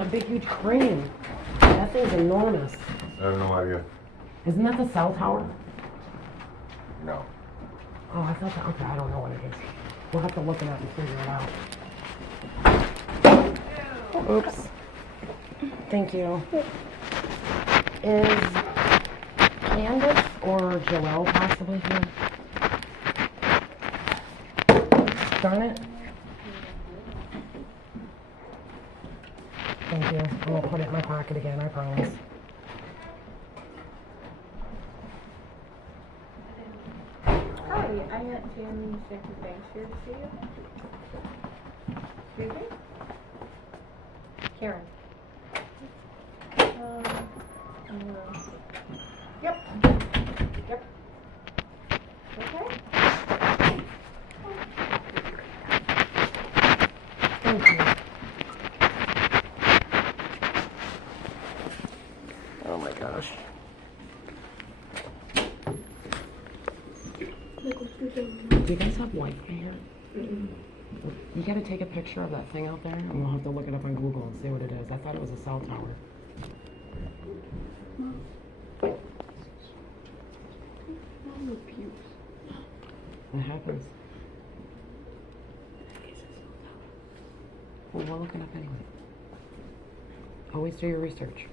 that big, huge crane. That thing's enormous. I have no idea. Isn't that the cell tower? No. Oh, I thought that. Okay, I don't know what it is. We'll have to look it up and figure it out. Oops. Thank you. Is Candace or Joelle possibly here? Darn it. Thank you. I won't put it in my pocket again, I promise. Hi, I Aunt Tammy Sacred Banks here to see you. Excuse me? Karen. Yep. Yep. Okay. Thank you. Oh my gosh. Do you guys have Wi-Fi here? You gotta take a picture of that thing out there, and we'll have to look it up on Google and see what it is. I thought it was a cell tower. It happens. Well, we'll look it up anyway. Always do your research.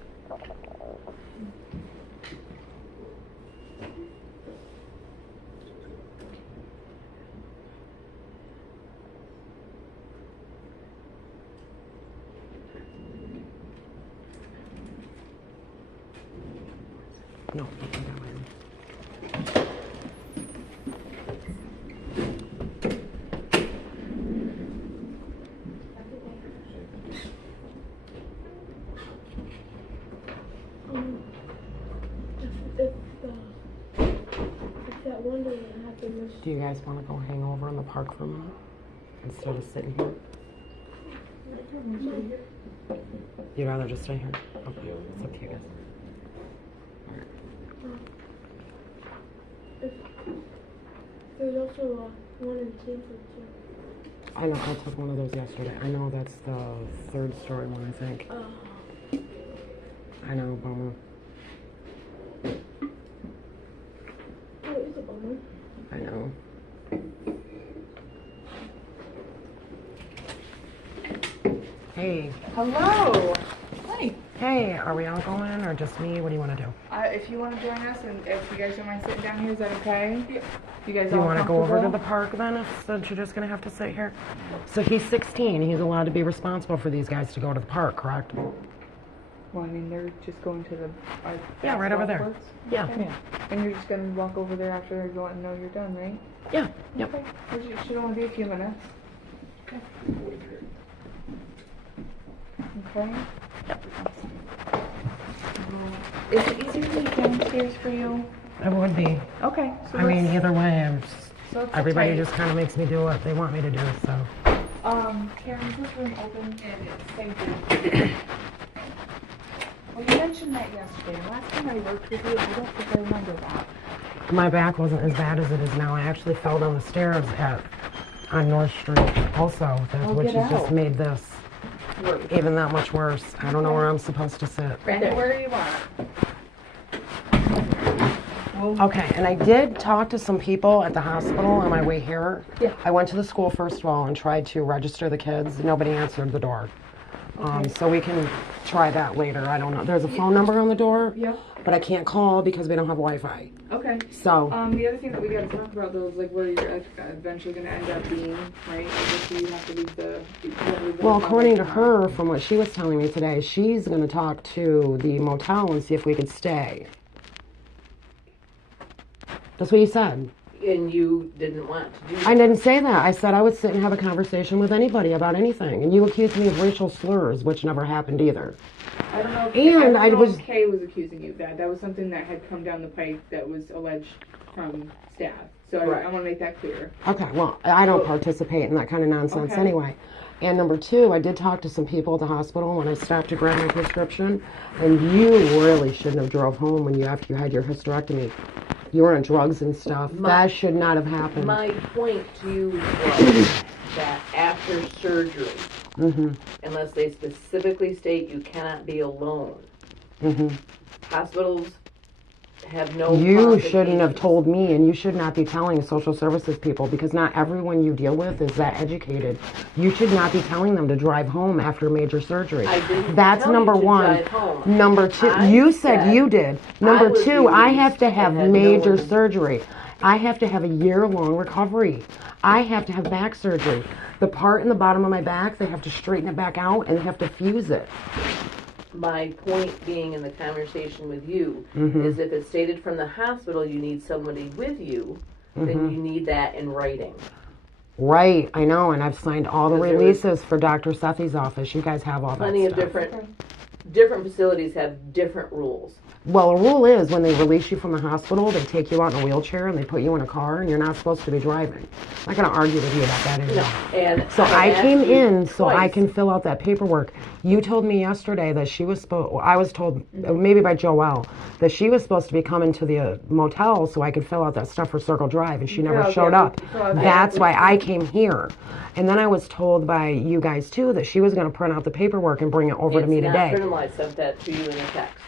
No, I think that way. Do you guys want to go hang over in the park for a minute instead of sitting here? You'd rather just stay here? Okay, it's up to you guys. There's also one in Sanford too. I know, I took one of those yesterday. I know that's the third story one, I think. I know, bummer. Oh, it's a bummer. I know. Hey. Hello. Hi. Hey, are we all going or just me? What do you want to do? If you want to join us and if you guys don't mind sitting down here, is that okay? Yeah. You guys Do you all want to go over to the comfortable? park then, since you're just going to have to sit here? So he's 16. He's allowed to be responsible for these guys to go to the park, correct? Well, I mean, they're just going to the... Yeah, right over there. courts? Yeah. Okay. And you're just going to walk over there after you want to know you're done, right? Yeah, yep. Okay. It should only be a few minutes. Okay. Is it easier to be downstairs for you? It would be. Okay. So I mean, let's- either way, so let's everybody okay. just kind of makes me do what they want me to do, so. Karen, is this room open? It is. Thank you. Well, you mentioned that yesterday. Last time I worked with you, I don't think I remember that. My back wasn't as bad as it is now. I actually fell down the stairs on North Street also, which has just made this even that much worse. I don't know where I'm supposed to sit. Right where you want. Okay, and I did talk to some people at the hospital on my way here. Yeah. I went to the school first of all and tried to register the kids. Nobody answered the door. So we can try that later. I don't know. There's a phone number on the door, Yeah. but I can't call because we don't have Wi-Fi. Okay. So, The other thing that we got to talk about though is like where you're eventually going to end up being, right? I guess you have to leave the. well, according to her, from what she was telling me today, she's going to talk to the motel and see if we could stay. That's what you said. And you didn't want to do that? I didn't say that. I said I would sit and have a conversation with anybody about anything. And you accused me of racial slurs, which never happened either. I don't know. And I don't know was- if Kay was accusing you of that. That was something that had come down the pipe that was alleged from staff. So Right. I want to make that clear. Okay, well, I don't participate in that kind of nonsense Okay. anyway. And number two, I did talk to some people at the hospital when I stopped to grab my prescription. And you really shouldn't have drove home after you had your hysterectomy. You were on drugs and stuff. That should not have happened. My point to you was that after surgery, Mm-hmm. unless they specifically state you cannot be alone. Mm-hmm. Hospitals have no You shouldn't have qualifications. told me, and you should not be telling social services people, because not everyone you deal with is that educated. You should not be telling them to drive home after major surgery. I didn't That's tell number you to one. drive home. Number two, I you said said you did. I Number was two, I have released to and have had no major one- surgery. I have to have a year-long recovery. I have to have back surgery. The part in the bottom of my back, they have to straighten it back out and they have to fuse it. My point being in the conversation with you Mhm. is if it's stated from the hospital you need somebody with you, then Mhm. you need that in writing. Right, I know, and I've signed all the Because there was- releases for Dr. Sethi's office. You guys have all Plenty that of stuff. different facilities have different rules. Well, a rule is when they release you from the hospital, they take you out in a wheelchair and they put you in a car, and you're not supposed to be driving. I'm not going to argue with you about that anymore. No, and So I had came asked you in so I twice. can fill out that paperwork. You told me yesterday that she was supposed, I was told, maybe by Joelle, that she was supposed to be coming to the motel so I could fill out that stuff for Circle Drive, and she never out showed the- up. fill out the That's why I came here. And then I was told by you guys too that she was going to print out the paperwork and bring it over to me It's not today. printable. I sent that to you in a text.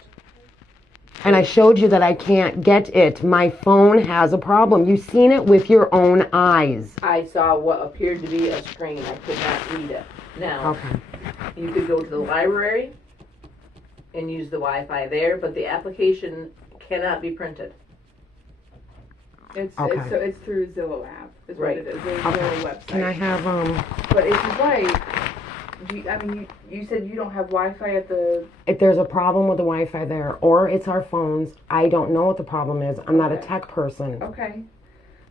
And I showed you that I can't get it. My phone has a problem. You've seen it with your own eyes. I saw what appeared to be a screen. I could not read it. Now, Okay. you could go to the library and use the Wi-Fi there, but the application cannot be printed. It's Okay. so it's through Zillow app. Is Right. what it is. There's Okay. Zillow website. Can I have, But if you'd like, you said you don't have Wi-Fi at the. if there's a problem with the Wi-Fi there, or it's our phones, I don't know what the problem is. I'm not a Okay. tech person. Okay.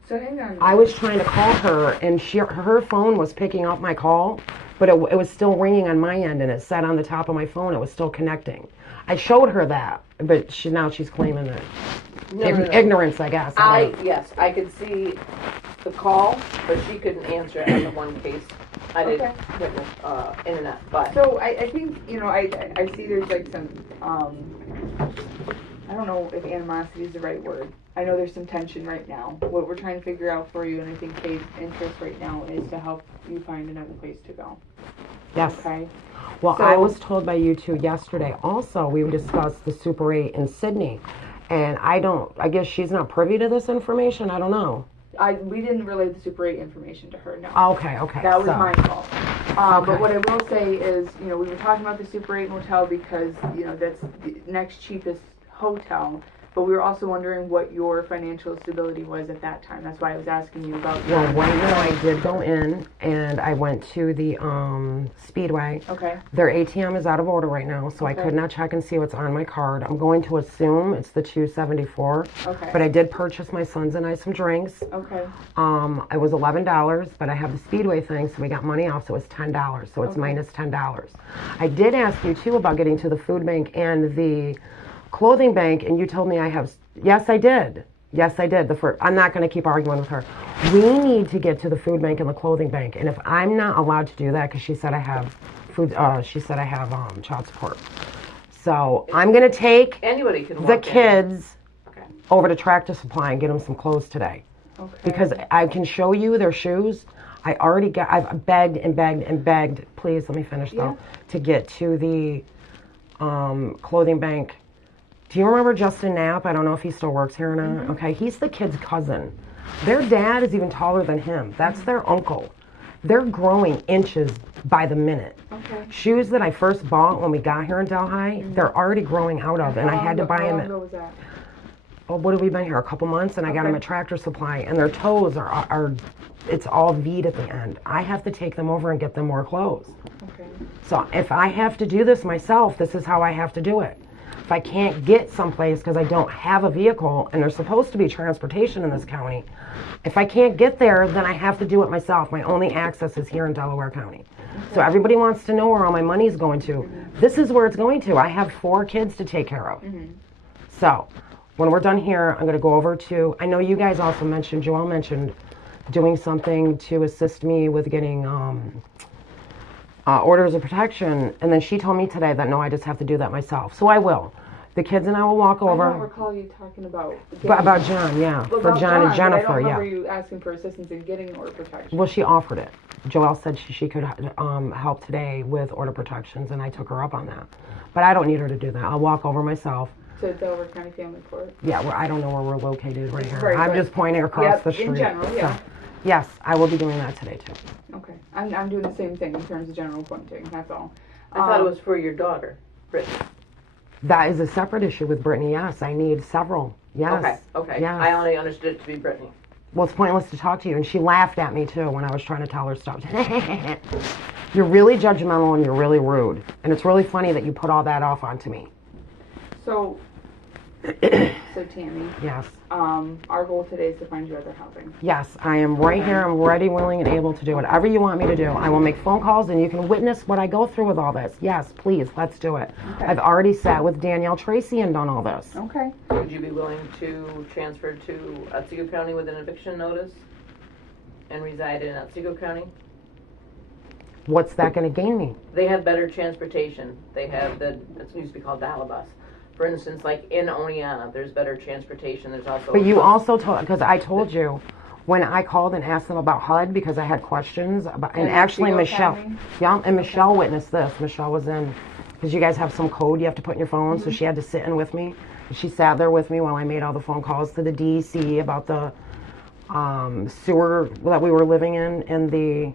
So hang on. I was trying to call her, and her phone was picking up my call, but it was still ringing on my end, and it said on the top of my phone it was still connecting. I showed her that, but now she's claiming that. No. Ignorance, I guess. I don't know. Yes, I could see the call, but she couldn't answer it on the one case. I didn't Okay. witness internet, but So I think I see there's like some I don't know if animosity is the right word. I know there's some tension right now. What we're trying to figure out for you, and I think Kate's interest right now is to help you find another place to go. Yes. Okay. Well, So- I was told by you two yesterday also, we discussed the Super 8 in Sydney. And I guess she's not privy to this information. I don't know. We didn't relay the Super 8 information to her. No. Okay. That was so- my fault. Okay. But what I will say is, we were talking about the Super 8 motel because, that's the next cheapest hotel. But we were also wondering what your financial stability was at that time. That's why I was asking you about your. Well, right now I did go in and I went to the Speedway. Okay. Their ATM is out of order right now, so I Okay. could not check and see what's on my card. I'm going to assume it's the 274. Okay. But I did purchase my sons and I some drinks. Okay. It was $11, but I have the Speedway thing, so we got money off, so it's $10. So it's Okay. minus $10. I did ask you too about getting to the food bank and the clothing bank, and you told me I have. Yes, I did. Yes, I did. I'm not going to keep arguing with her. We need to get to the food bank and the clothing bank, and if I'm not allowed to do that, because she said I have food. She said I have child support. So I'm going to take anybody can walk the in. kids Okay. over to Tractor Supply and get them some clothes today. Okay. Because I can show you their shoes. I've begged and begged and begged, please let me finish though, Yeah. to get to the clothing bank. Do you remember Justin Knapp? I don't know if he still works here or not. Mm-hmm. Okay, he's the kid's cousin. Their dad is even taller than him. That's their uncle. They're growing inches by the minute. Okay. Shoes that I first bought when we got here in Delhi, they're already growing out of, and I had to buy How them long at, ago was that? what have we been here, a couple months, and I got them Okay. at Tractor Supply, and their toes are it's all V'd at the end. I have to take them over and get them more clothes. Okay. So if I have to do this myself, this is how I have to do it. If I can't get someplace because I don't have a vehicle, and there's supposed to be transportation in this county, if I can't get there, then I have to do it myself. My only access is here in Delaware County. So everybody wants to know where all my money's going to. This is where it's going to. I have 4 kids to take care of. So when we're done here, I'm going to go over to, I know you guys also mentioned, Joelle mentioned doing something to assist me with getting orders of protection. And then she told me today that no, I just have to do that myself. So I will. The kids and I will walk I don't over. recall you talking about. About John, yeah. For About John and but I Jennifer, don't yeah. remember you asking for assistance in getting order protection. Well, she offered it. Joelle said she could help today with order protections, and I took her up on that. But I don't need her to do that. I'll walk over myself. To Delaware County Family Court. Yeah, I don't know where we're located right here. Right, I'm right. just pointing across Yep, the street. in general, yeah. So, yes, I will be doing that today too. Okay. I'm doing the same thing in terms of general pointing. That's all. I thought it was for your daughter, Brittany. That is a separate issue with Brittany. Yes, I need several. Yes. Okay. Yes. I only understood it to be Brittany. Well, it's pointless to talk to you, and she laughed at me too when I was trying to tell her stuff. You're really judgmental and you're really rude, and it's really funny that you put all that off onto me. So Tammy, Yes. our goal today is to find you other housing. Yes, I am right here. I'm ready, willing, and able to do whatever you want me to do. I will make phone calls, and you can witness what I go through with all this. Yes, please, let's do it. Okay. I've already sat with Danielle Tracy and done all this. Okay. Would you be willing to transfer to Otsego County with an eviction notice and reside in Otsego County? What's that going to gain me? They have better transportation. They have it used to be called Dial-A-Bus. For instance, like in Oneonta, there's better transportation. There's also. But you also told, because I told you, when I called and asked them about HUD because I had questions about, and actually Otsego Michelle, County? yeah, and Michelle witnessed this. Michelle was in, because you guys have some code you have to put in your phone, so she had to sit in with me. She sat there with me while I made all the phone calls to the DEC about the sewer that we were living in the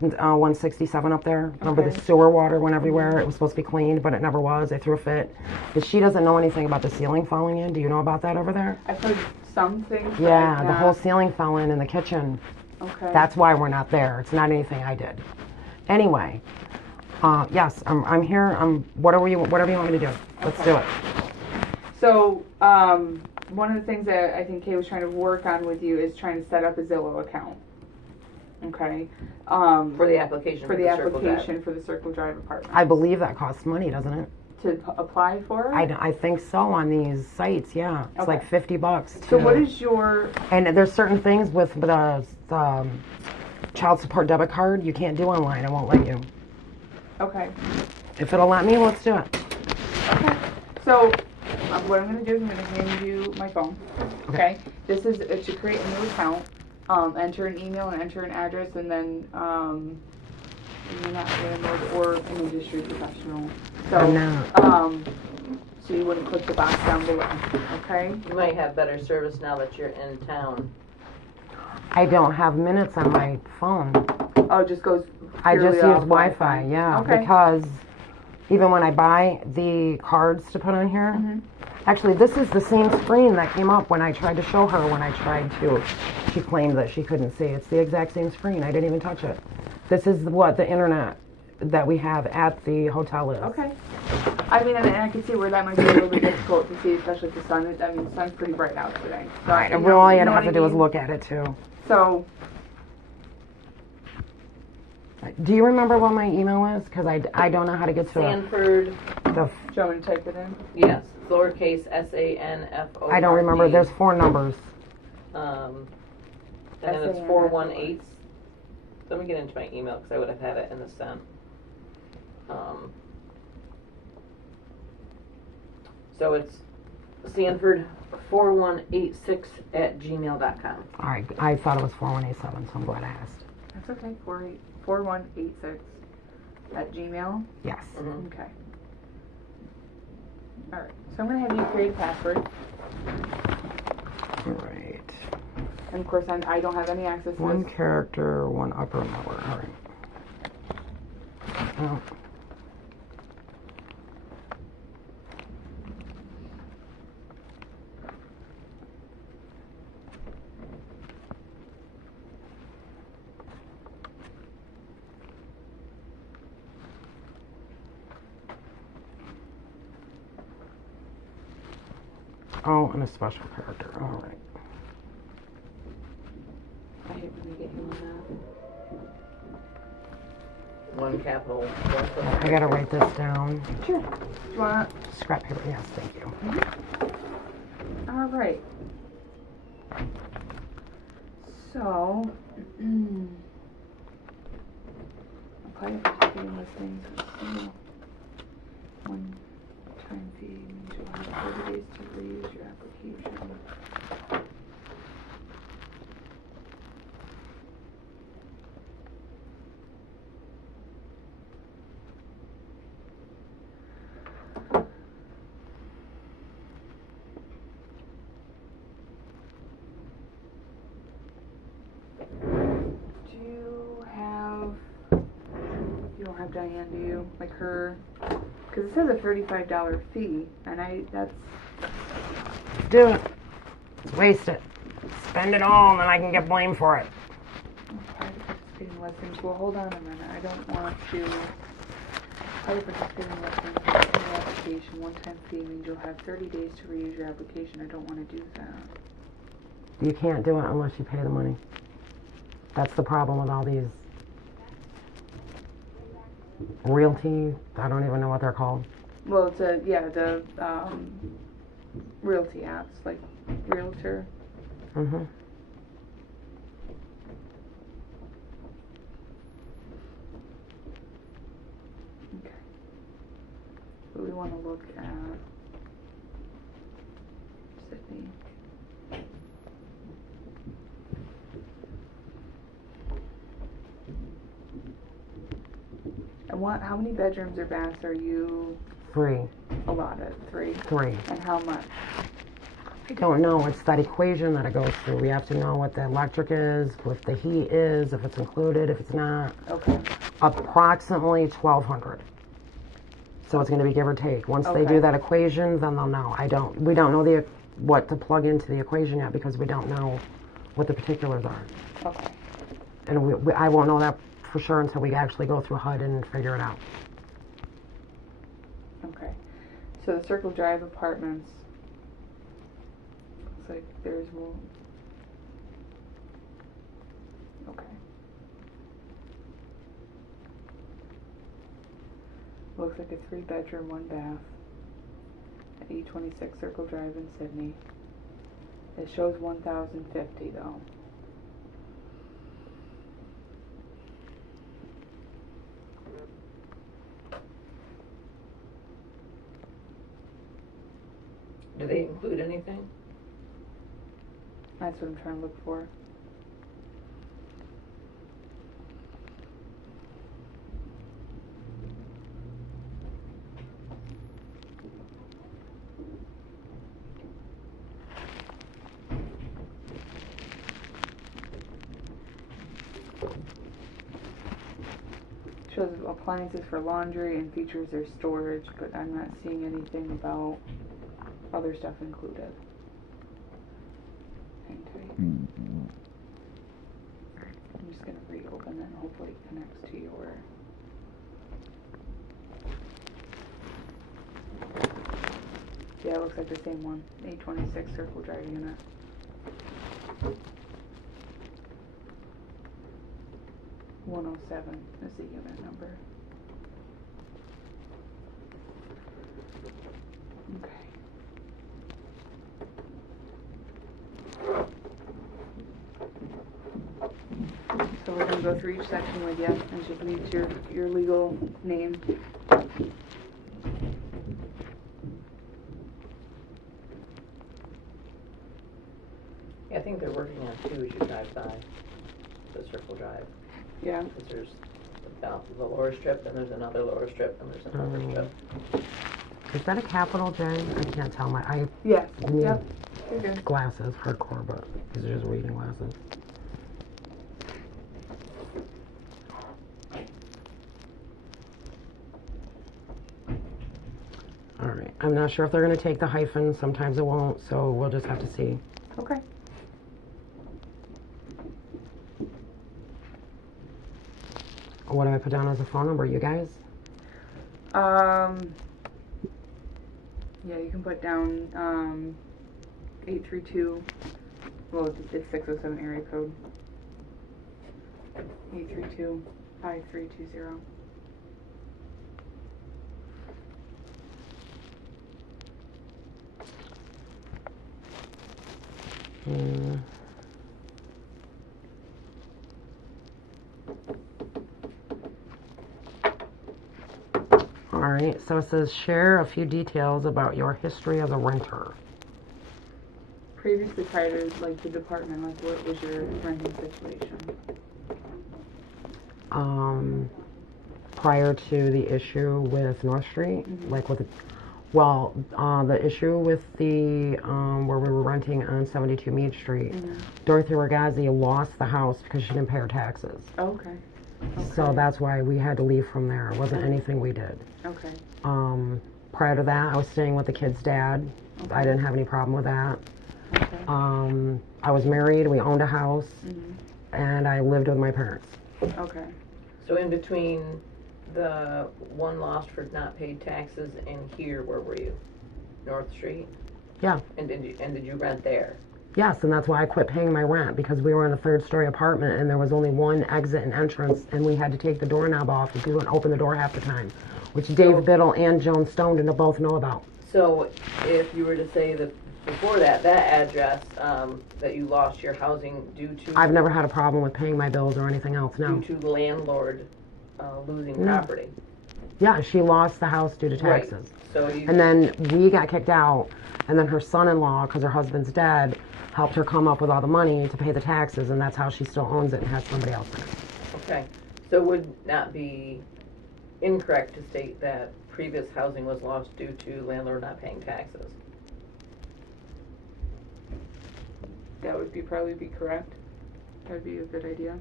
167 up there. Remember Okay. the sewer water went everywhere. It was supposed to be cleaned, but it never was. They threw a fit. But she doesn't know anything about the ceiling falling in. Do you know about that over there? I've heard some things. but Yeah, the not- whole ceiling fell in the kitchen. Okay. That's why we're not there. It's not anything I did. Anyway, yes, I'm here. Whatever you want me to do. Let's Okay. do it. So, one of the things that I think Kay was trying to work on with you is trying to set up a Zillow account. Okay. For the application. For the Circle Drive. application for the Circle Drive apartment. I believe that costs money, doesn't it? To apply for? I think so on these sites. Yeah, it's Okay. like $50. So to- what is your, And there's certain things with the child support debit card you can't do online. I won't let you. okay. If it'll let me, let's do it. Okay. So, what I'm going to do is I'm going to hand you my phone. Okay. This is to create a new account. Enter an email and enter an address, and then you're not a landlord or an industry professional. So, I'm not. so you wouldn't click the box down below. Okay. You might have better service now that you're in town. I don't have minutes on my phone. Oh, it just goes. I just purely use off Wi-Fi, yeah, Okay. because even when I buy the cards to put on here, Mm-hmm. actually this is the same screen that came up when I tried to show her when I tried to, she claimed that she couldn't see. It's the exact same screen. I didn't even touch it. This is what the internet that we have at the hotel is. Okay. I mean, and I can see where that might be a little bit difficult to see, especially if the sun is, I mean, the sun's pretty bright out today. So, Right, you and know- all you you know have what to I do is mean? look at it too. So, Do you remember what my email is? Because I don't know how to get to it. Sanford, The, do you want me to type it in? yes, lowercase SANFORD. I don't remember. There's 4 numbers. And then it's SANFORD. 418. Let me get into my email because I would have had it in the sent. So it's Sanford4186@gmail.com. All right, I thought it was 4187, so I'm glad I asked. That's okay. 4186 at Gmail. Yes. Mm-hmm. Okay. All right. So I'm gonna have you create a password, All right. and of course I don't have any access to 1 this. character, 1 upper and lower. All right. Oh. Oh, and a special character. All right. I hate when they get you on One capital. I gotta write this down. that. Sure. Do you want? Scrap paper. Yes, thank you. All right. So, apply for ticketing listings. One-time fee means you'll have 30 days to reuse your application. Diane, do you? Like her, because it says a $35 fee, and that's, Do it. Let's waste it. Spend it all, and then I can get blamed for it. prior to participating lessons. Well, hold on a minute. I don't want to. Prior to participating lessons, your application, one-time fee means you'll have 30 days to reuse your application. I don't want to do that. You can't do it unless you pay the money. That's the problem with all these realty, I don't even know what they're called. Well, it's the realty apps, like Realtor. Mm-hmm. Okay. But we want to look at Sydney. And how many bedrooms or baths are you 3. allotted? 3? 3. And how much? I don't know. It's that equation that it goes through. We have to know what the electric is, what the heat is, if it's included, if it's not. Okay. Approximately 1,200. So it's going to be give or take. Once they Okay. do that equation, then they'll know. We don't know what to plug into the equation yet because we don't know what the particulars are. Okay. And I won't know that for sure until we actually go through HUD and figure it out. Okay. So the Circle Drive apartments. Looks like there's one. Okay. Looks like a 3-bedroom, 1 bath. At E26 Circle Drive in Sydney. It shows 1,050 though. Do they include anything? That's what I'm trying to look for. Shows appliances for laundry and features their storage, but I'm not seeing anything about other stuff included. Hang tight. I'm just gonna reopen it and hopefully it connects to your. Yeah, it looks like the same one. 826 Circle Drive unit. $107 is the unit number. Okay. So we're gonna go through each section with you and just need your legal name. Yeah, I think they're working on 2 as you drive by the Circle Drive. Yeah. Because there's the lower strip, and there's another lower strip, and there's another strip. Is that a capital J? I can't tell. I Yes. need Yep. You're good. glasses, hardcore, but these are just reading glasses. Alright, I'm not sure if they're going to take the hyphen. Sometimes it won't, so we'll just have to see. Okay. What do I put down as a phone number, you guys? Yeah, you can put down 832. Well, it's 607 area code. 832-5320. Alright, so it says share a few details about your history as a renter. Previously, prior to like the department, like what was your renting situation? Prior to the issue with North Street, like with the issue with the where we were renting on 72 Meade Street, Dorothy Ragazzi lost the house because she didn't pay her taxes. Okay. So Okay. that's why we had to leave from there. It wasn't anything we did. Okay. Prior to that, I was staying with the kid's dad. I didn't have any problem with that. Okay. I was married, we owned a house, Mhm. and I lived with my parents. Okay. So in between the one lost for not paid taxes and here, where were you? North Street? Yeah. And did you rent there? Yes, and that's why I quit paying my rent, because we were in a third-story apartment and there was only one exit and entrance, and we had to take the doorknob off and people wouldn't open the door half the time, which Dave Biddle and Joan Stone didn't both know about. So if you were to say that before that address, that you lost your housing due to. I've never had a problem with paying my bills or anything else, no. Due to landlord, losing No. property. Yeah, she lost the house due to Right. taxes. So you. And then we got kicked out, and then her son-in-law, because her husband's dead, helped her come up with all the money to pay the taxes, and that's how she still owns it and has somebody else in it. Okay, so it would not be incorrect to state that previous housing was lost due to landlord not paying taxes. That would probably be correct. That would be a good idea.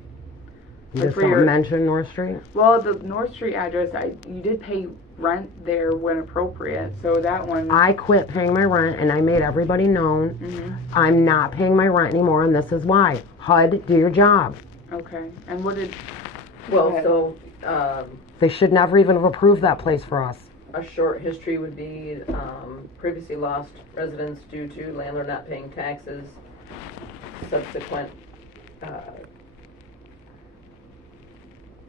You Like just for don't your- mention North Street? Well, the North Street address, you did pay rent there when appropriate, so that one. I quit paying my rent, and I made everybody known Mhm. I'm not paying my rent anymore, and this is why. HUD, do your job. Okay. And what did? Well, Okay. so, They should never even have approved that place for us. a short history would be, previously lost residence due to landlord not paying taxes, subsequent,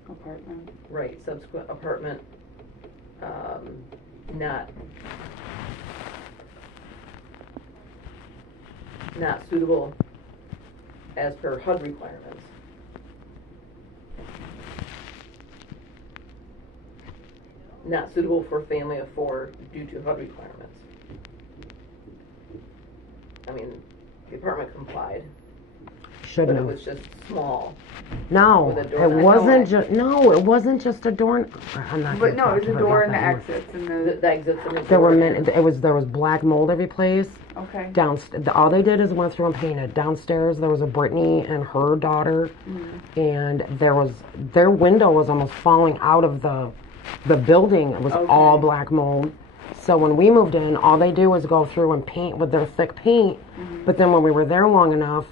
Apartment. right, subsequent apartment, not suitable as per HUD requirements. Not suitable for family of four due to HUD requirements. I mean, the apartment complied, Shouldn't but it have. was just small. No, with a door it knob. wasn't just. No, it wasn't just a door. I'm not. But gonna no, talk it was to the her door about and the that exits and The exits and the There were door. there was black mold every place. Okay. All they did is went through and painted. Downstairs there was a Brittany and her daughter, and their window was almost falling out of the building. It was all Okay. black mold. So when we moved in, all they do was go through and paint with their thick paint. But then when we were there long enough,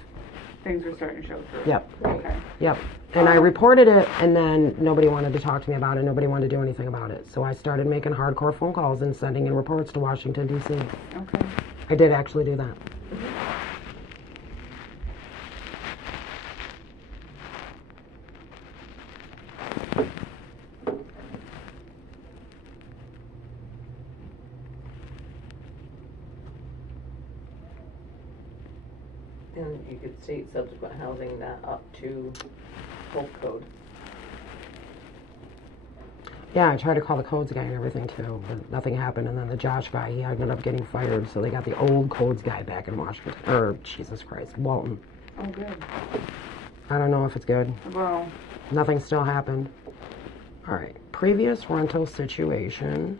Things were starting to show through. yep, Okay. yep. And I reported it, and then nobody wanted to talk to me about it. Nobody wanted to do anything about it. So I started making hardcore phone calls and sending in reports to Washington, D.C. Okay. I did actually do that. And you could state subsequent housing not up to health code. Yeah, I tried to call the codes guy and everything too, but nothing happened. And then the Josh guy, he ended up getting fired, so they got the old codes guy back in Washington. Or, Jesus Christ, Walton. Oh, good. I don't know if it's good. Well, Nothing still happened. All right, previous rental situation.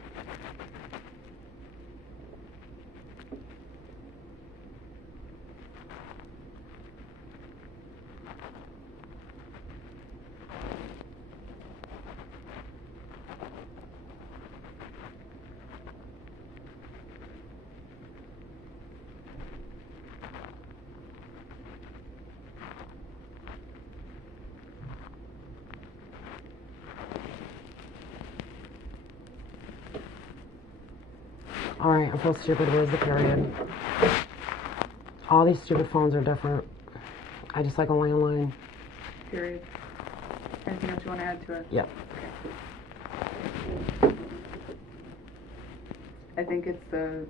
All right, I'm so stupid. Where's the period? All these stupid phones are different. I just like a landline. period. Anything else you want to add to it? Yep. I think it's the,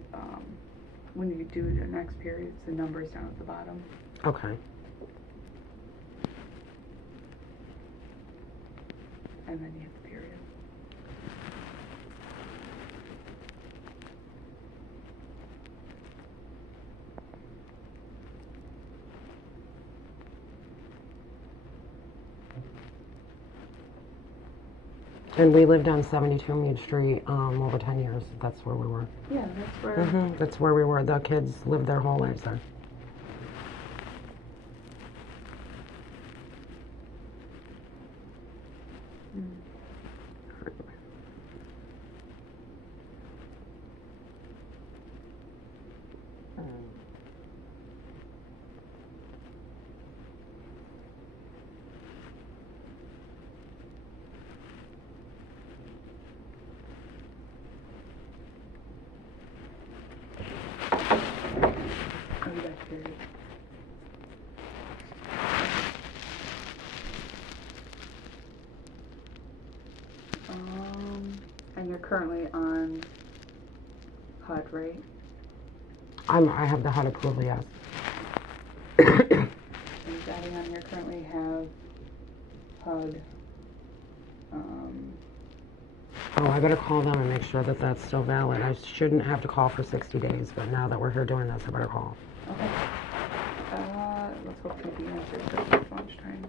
when you do the next period, it's the numbers down at the bottom. Okay. And then you hit the period. And we lived on 72 Mead Street over 10 years. That's where we were. Yeah, that's where, That's where we were. The kids lived their whole lives there. you back to period. And you're currently on HUD, right? I have the HUD approval, yes. And adding on here currently have HUD. Oh, I better call them and make sure that that's still valid. I shouldn't have to call for 60 days, but now that we're here doing this, I better call. Okay. Let's hope maybe answers before lunchtime.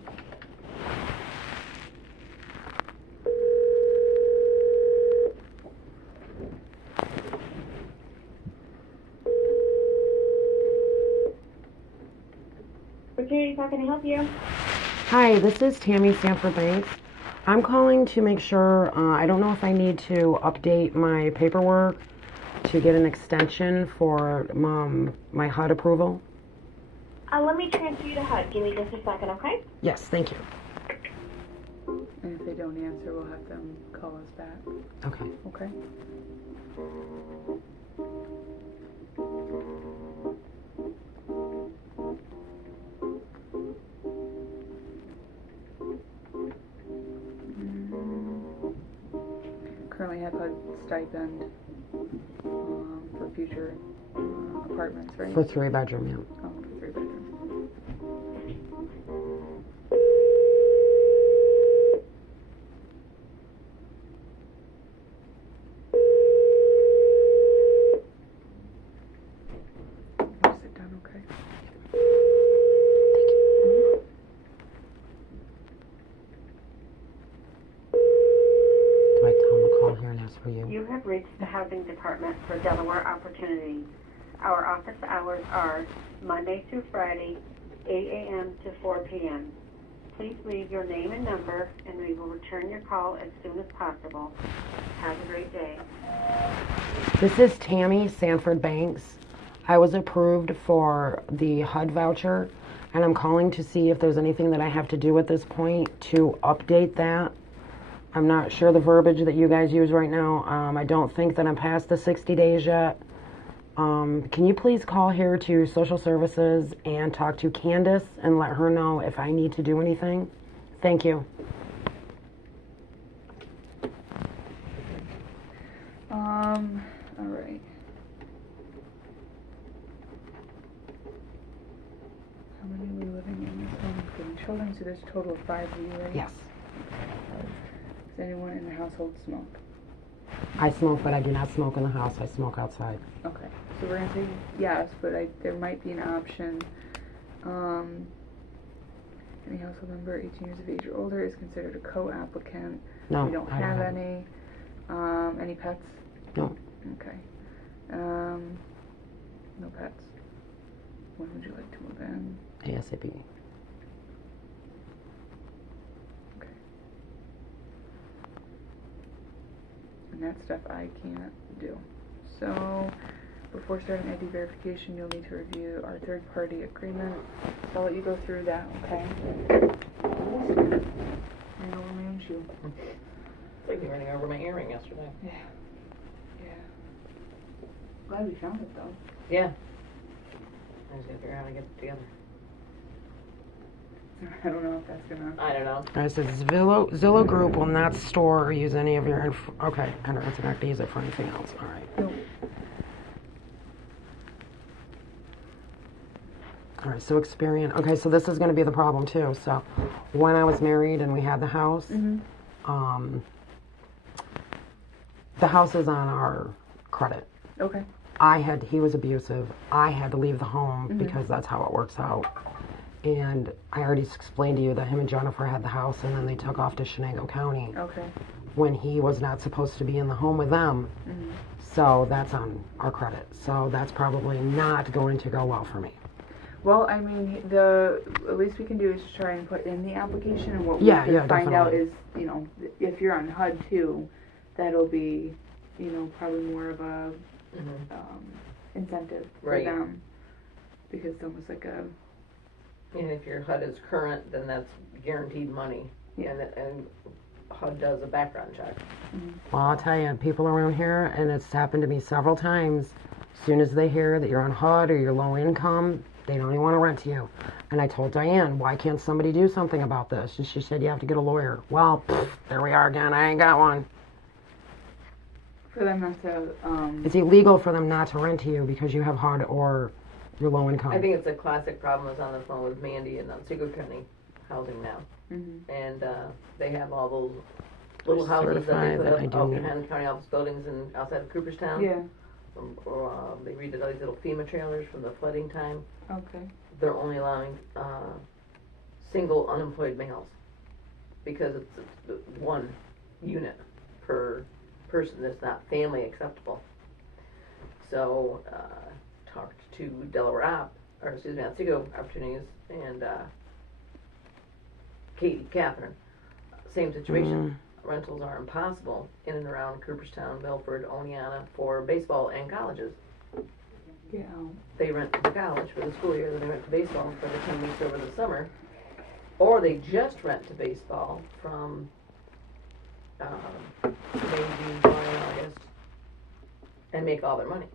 Okay, how can I help you? Hi, this is Tammy Sanford Banks. I'm calling to make sure, I don't know if I need to update my paperwork to get an extension for my HUD approval. Let me transfer you to HUD. Give me just a second, okay? Yes, thank you. And if they don't answer, we'll have them call us back. Okay. Okay? Currently have HUD stipend for future apartments, right? For 3-bedroom, yeah. Oh, for 3 bedroom. Sit down, okay? Do I tell them to call here and ask for you? You have reached the Housing Department for Delaware Opportunities. Our office hours are Monday through Friday, 8 a.m. to 4 p.m. Please leave your name and number, and we will return your call as soon as possible. Have a great day. This is Tammy Sanford Banks. I was approved for the HUD voucher, and I'm calling to see if there's anything that I have to do at this point to update that. I'm not sure the verbiage that you guys use right now. I don't think that I'm past the 60 days yet. Can you please call here to Social Services and talk to Candace and let her know if I need to do anything? Thank you. All right. How many are we living in this home, including children? So there's a total of 5 of you, right? Yes. Does anyone in the household smoke? I smoke, but I do not smoke in the house. I smoke outside. Okay, so we're gonna say yes, but there might be an option. Any household member 18 years of age or older is considered a co-applicant. No, We don't I have don't. any. Any pets? No. Okay. No pets. When would you like to move in? ASAP. Okay. And that stuff I can't do. So, before starting ID verification, you'll need to review our third-party agreement. So I'll let you go through that, okay? Hand over my own shoe. It's like you running over my earring yesterday. Yeah. Yeah. Glad we found it, though. Yeah. I just gotta figure out how to get it together. I don't know if that's gonna... I don't know. All right, so Zillow Group will not store or use any of your okay, and it's not going to use it for anything else. All right. No. All right, so Experian. Okay, so this is going to be the problem too. So when I was married and we had the house, the house is on our credit. Okay. He was abusive. I had to leave the home because that's how it works out. And I already explained to you that him and Jennifer had the house and then they took off to Shenango County Okay. when he was not supposed to be in the home with them. So that's on our credit. So that's probably not going to go well for me. Well, I mean, the least we can do is try and put in the application, and what we Yeah, can yeah, find out definitely. is, you know, if you're on HUD too, that'll be, you know, probably more of a incentive for Right. them, because it's almost like a And if your HUD is current, then that's guaranteed money. Yeah. And HUD does a background check. Well, I'll tell you, people around here, and it's happened to me several times, As soon as they hear that you're on HUD or you're low income, they don't even want to rent to you. And I told Diane, why can't somebody do something about this? And she said, you have to get a lawyer. Well, there we are again. I ain't got one. For them not to, It's illegal for them not to rent to you because you have HUD or you're low income. I think it's a classic problem. I was on the phone with Mandy in Otsego County Housing now. mm-hmm. And they have all those little houses that they Certify put that up I do out know. behind the county office buildings and outside of Cooperstown. Yeah, They redid all these little FEMA trailers from the flooding time. okay. They're only allowing single unemployed males because it's one unit per person that's not family acceptable. So talked to Otsego Opportunities and Catherine. Same situation. Rentals are impossible in and around Cooperstown, Milford, Oneonta for baseball and colleges. Yeah. They rent to the college for the school year, then they rent to baseball for the 10 weeks over the summer, or they just rent to baseball from May, June, July, and August, and make all their money.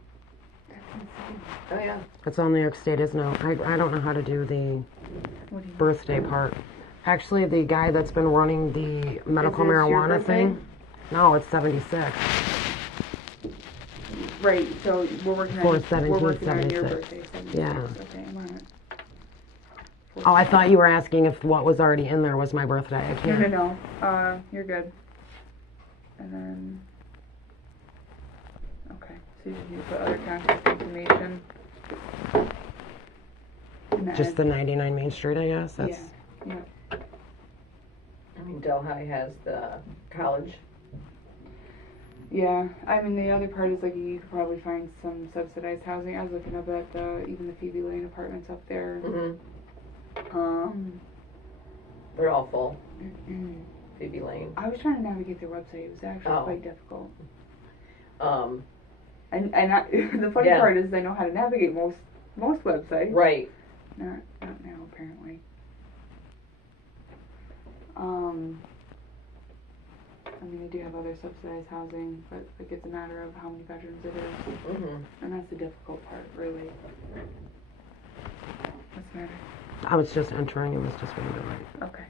Oh yeah. That's all New York State is now. I don't know how to do the What do you birthday part. Actually, the guy that's been running the medical Is this your marijuana birthday? thing, no, it's 76. Right, so we're working For on, we're working on your 1776. birthday, 76. Yeah. Okay, I'm on it. Oh, I thought you were asking if what was already in there was my birthday. I No, can't. no, you're good. And then, okay, so you need to put other contact information. And Just then- the 99 Main Street, I guess. That's Yeah. I mean, Delhi has the college. Yeah, I mean, the other part is, like, you could probably find some subsidized housing. I was looking up at even the Phoebe Lane apartments up there. They're all full. Phoebe Lane. I was trying to navigate their website. It was actually quite difficult. And the funny Yeah. part is I know how to navigate most websites. Right. Not now, apparently. I mean, they do have other subsidized housing, but like it's a matter of how many bedrooms it is, and that's the difficult part, really. What's the matter? I was just entering. It was just being right. Okay.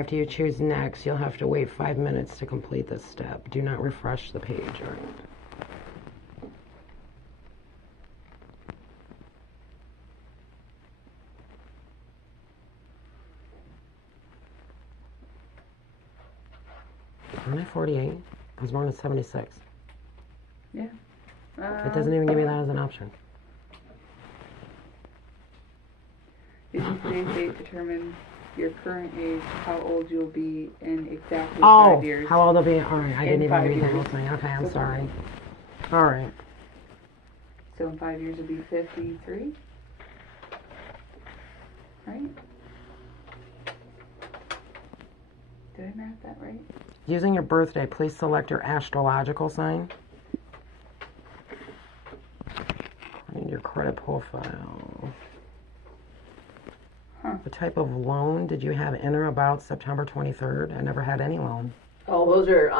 After you choose next, you'll have to wait 5 minutes to complete this step. Do not refresh the page. All right. Aren't I 48? I was born in 76. Yeah. It doesn't even give me that as an option. Using today's date determine your current age, how old you'll be in exactly Oh, 5 years. how old I'll be? All right, I In didn't even 5 read the whole years. thing. Okay, I'm So- sorry. All right. So in 5 years you'll be 53? Right? Did I math that right? Using your birthday, please select your astrological sign. I need your credit profile. Huh. What type of loan did you have in or about September 23rd? I never had any loan. Oh, those are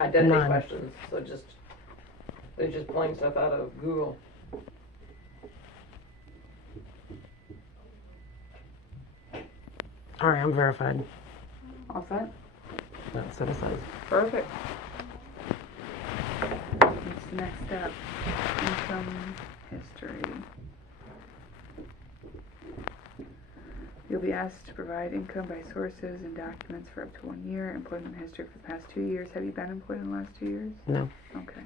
identity None. questions. So they're just pulling stuff out of Google. All right, I'm verified. All set? That's what it says. Perfect. What's the next step? Income history. You'll be asked to provide income by sources and documents for up to 1 year. Employment history for the past 2 years. Have you been employed in the last 2 years? No. Okay.